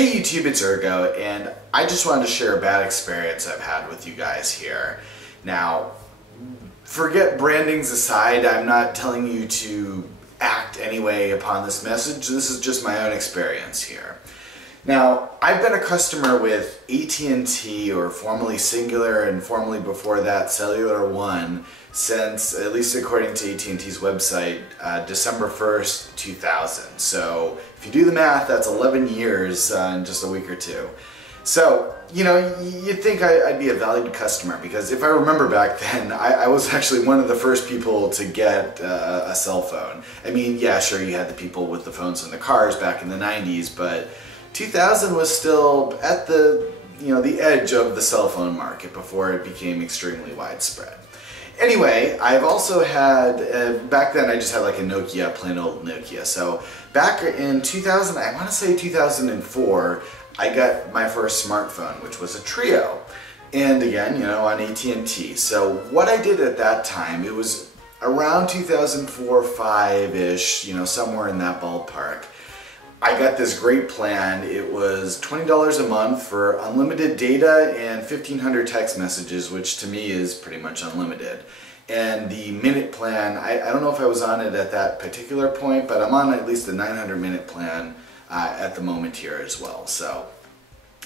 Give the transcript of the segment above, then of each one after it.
Hey YouTube, it's Urgo, and I just wanted to share a bad experience I've had with you guys here. Now, forget brandings aside, I'm not telling you to act anyway upon this message. This is just my own experience here. Now, I've been a customer with AT&T, or formerly Cingular, and formerly before that Cellular One, since, at least according to AT&T's website, December 1st, 2000. So, if you do the math, that's 11 years in just a week or two. So, you know, you'd think I'd be a valued customer, because if I remember back then, I was actually one of the first people to get a cell phone. I mean, yeah, sure, you had the people with the phones in the cars back in the 90s, but 2000 was still at the, the edge of the cell phone market before it became extremely widespread. Anyway, I've also had, back then I just had like a Nokia, plain old Nokia. So back in 2000, I want to say 2004, I got my first smartphone, which was a Trio. And again, on AT&T. So what I did at that time, it was around 2004-5-ish, somewhere in that ballpark. I got this great plan. It was $20 a month for unlimited data and 1,500 text messages, which to me is pretty much unlimited. And the minute plan, I don't know if I was on it at that particular point, but I'm on at least the 900-minute plan at the moment here as well. So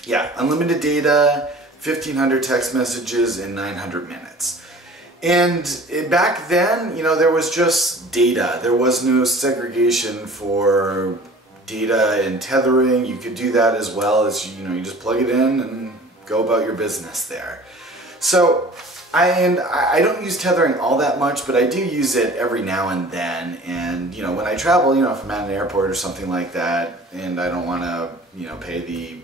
yeah, unlimited data, 1,500 text messages, and 900 minutes. And back then, there was just data. There was no segregation for data and tethering. You could do that as well as, you just plug it in and go about your business there. So, I don't use tethering all that much, but I do use it every now and then. And, when I travel, if I'm at an airport or something like that, and I don't want to, pay the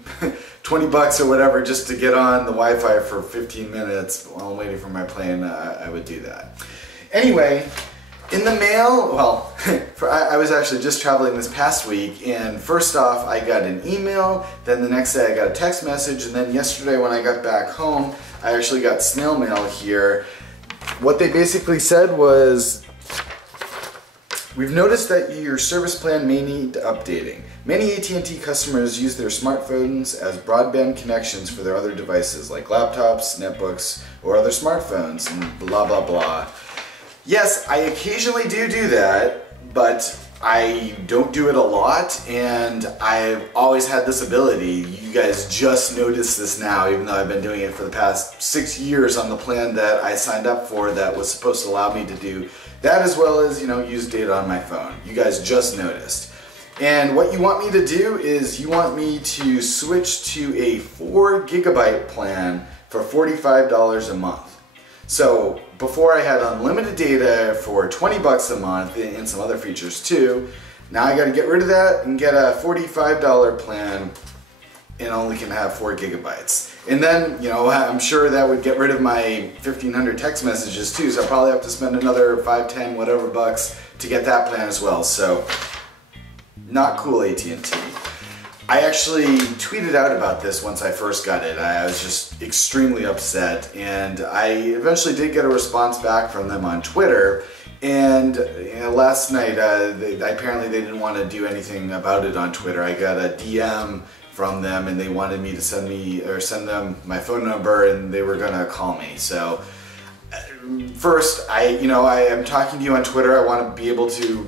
20 bucks or whatever just to get on the Wi-Fi for 15 minutes while I'm waiting for my plane, I would do that. Anyway, in the mail, well, I was actually just traveling this past week, and first off I got an email, then the next day I got a text message, and then yesterday when I got back home I actually got snail mail here. What they basically said was, we've noticed that your service plan may need updating. Many AT&T customers use their smartphones as broadband connections for their other devices like laptops, netbooks, or other smartphones, and blah blah blah. Yes, I occasionally do that, but I don't do it a lot, and I've always had this ability. You guys just noticed this now, even though I've been doing it for the past 6 years on the plan that I signed up for that was supposed to allow me to do that, as well as, use data on my phone. You guys just noticed. And what you want me to do is you want me to switch to a 4 GB plan for $45 a month. So before I had unlimited data for 20 bucks a month and some other features too. Now I got to get rid of that and get a $45 plan and only can have 4 gigabytes. And then, I'm sure that would get rid of my 1,500 text messages too, so I'll probably have to spend another 5, 10, whatever bucks to get that plan as well. So, not cool, AT&T. I actually tweeted out about this once I first got it. I was just extremely upset, and I eventually did get a response back from them on Twitter. And last night, apparently they didn't want to do anything about it on Twitter. I got a DM from them, and they wanted me to send them my phone number, and they were gonna call me. So first, I am talking to you on Twitter. I want to be able to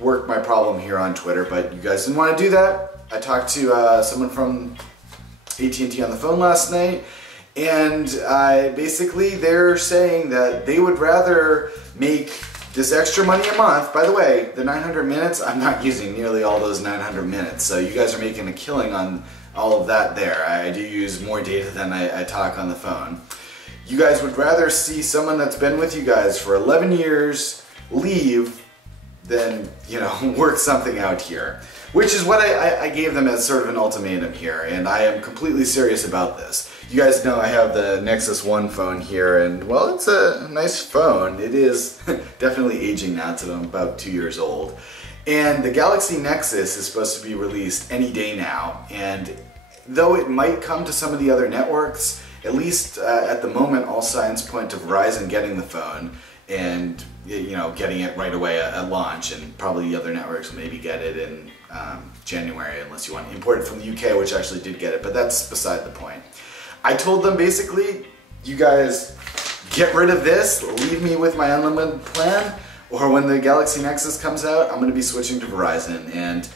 work my problem here on Twitter, but you guys didn't want to do that. I talked to someone from AT&T on the phone last night, and basically they're saying that they would rather make this extra money a month. By the way, the 900 minutes, I'm not using nearly all those 900 minutes, so you guys are making a killing on all of that there. I do use more data than I talk on the phone. You guys would rather see someone that's been with you guys for 11 years leave than, work something out here. Which is what I gave them as sort of an ultimatum here, and I am completely serious about this. You guys know I have the Nexus 1 phone here, and well, it's a nice phone. It is definitely aging now, to about 2 years old. And the Galaxy Nexus is supposed to be released any day now, and though it might come to some of the other networks, at least at the moment all signs point to Verizon getting the phone, and getting it right away at launch, and probably the other networks will maybe get it in January, unless you want to import it from the UK, which actually did get it, but that's beside the point. I told them basically, you guys get rid of this, leave me with my unlimited plan, or when the Galaxy Nexus comes out, I'm going to be switching to Verizon. And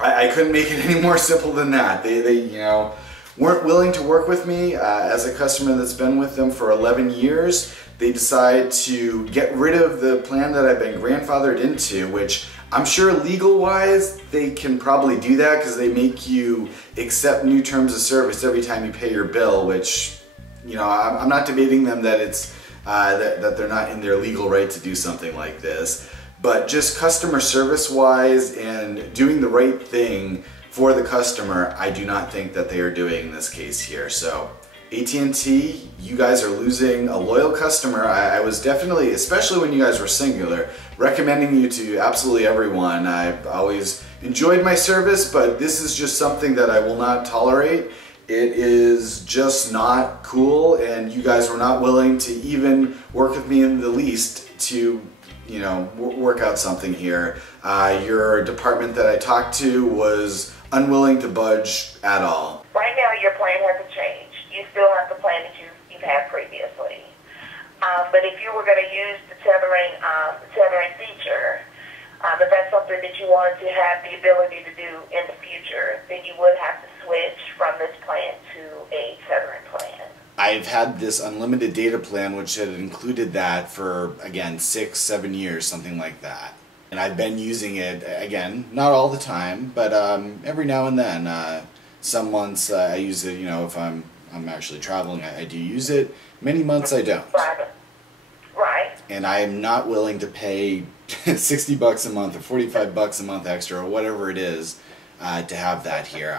I couldn't make it any more simple than that. They you know, weren't willing to work with me as a customer that's been with them for 11 years. They decide to get rid of the plan that I've been grandfathered into, which I'm sure legal-wise they can probably do that because they make you accept new terms of service every time you pay your bill, which, you know, I'm not debating them that it's that they're not in their legal right to do something like this. But just customer service-wise and doing the right thing for the customer, I do not think that they are doing in this case here. So AT&T, you guys are losing a loyal customer. I was definitely, especially when you guys were Cingular, recommending you to absolutely everyone. I've always enjoyed my service, but this is just something that I will not tolerate. It is just not cool, and you guys were not willing to even work with me in the least to, you know, work out something here. Your department that I talked to was unwilling to budge at all. Right now your plan hasn't changed. You still have the plan that you've had previously. But if you were going to use the tethering feature, if that's something that you wanted to have the ability to do in the future, then you would have to switch from this plan to a tethering plan. I've had this unlimited data plan which had included that for, again, 6-7 years, something like that. And I've been using it, again, not all the time, but every now and then. Some months I use it, you know, if I'm actually traveling, I do use it. Many months I don't. Right. And I'm not willing to pay 60 bucks a month or 45 bucks a month extra or whatever it is to have that here.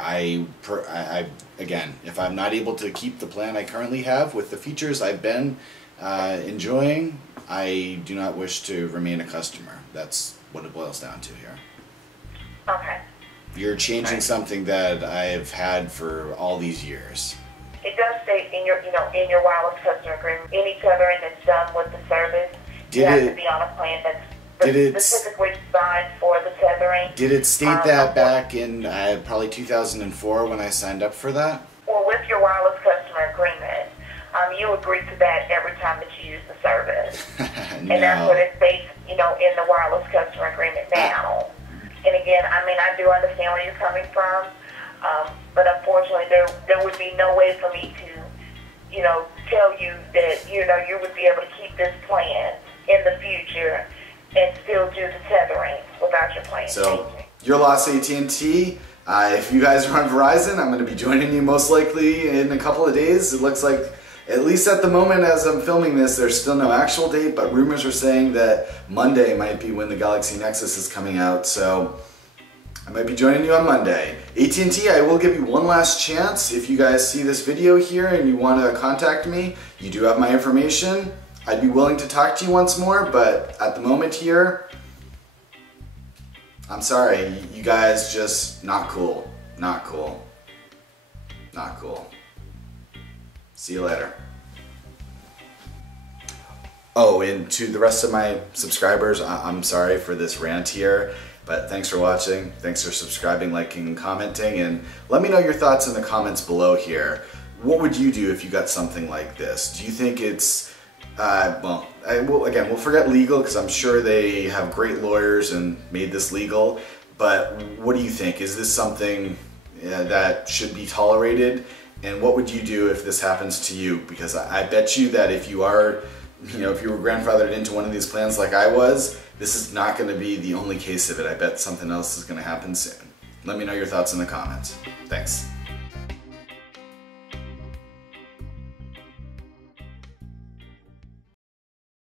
Again, if I'm not able to keep the plan I currently have with the features I've been enjoying, I do not wish to remain a customer. That's what it boils down to here. Okay. You're changing something that I've had for all these years. It does state in your, in your wireless customer agreement, any tethering that's done with the service, you have to be on a plan that's specifically designed for the tethering. Did it state that back in probably 2004 when I signed up for that? Well, with your wireless customer agreement, you agree to that every time that you use the service. No. And that's what it states, in the wireless customer agreement now. And again, I mean, I do understand where you're coming from, but unfortunately, there would be no way for me to, tell you that, you would be able to keep this plan in the future and still do the tethering without your plan So, changing. your loss, AT&T. If you guys are on Verizon, I'm going to be joining you most likely in a couple of days. It looks like, at least at the moment as I'm filming this, there's still no actual date, but rumors are saying that Monday might be when the Galaxy Nexus is coming out, so I might be joining you on Monday. AT&T, I will give you one last chance. If you guys see this video here and you want to contact me, you do have my information. I'd be willing to talk to you once more, but at the moment here, I'm sorry, you guys just not cool. Not cool. Not cool. See you later. Oh, and to the rest of my subscribers, I'm sorry for this rant here, but thanks for watching, thanks for subscribing, liking, and commenting, and let me know your thoughts in the comments below here. What would you do if you got something like this? Do you think it's, we'll forget legal because I'm sure they have great lawyers and made this legal, but what do you think? Is this something that should be tolerated? And what would you do if this happens to you? Because I bet you that if you are, if you were grandfathered into one of these plans like I was, this is not going to be the only case of it. I bet something else is going to happen soon. Let me know your thoughts in the comments. Thanks.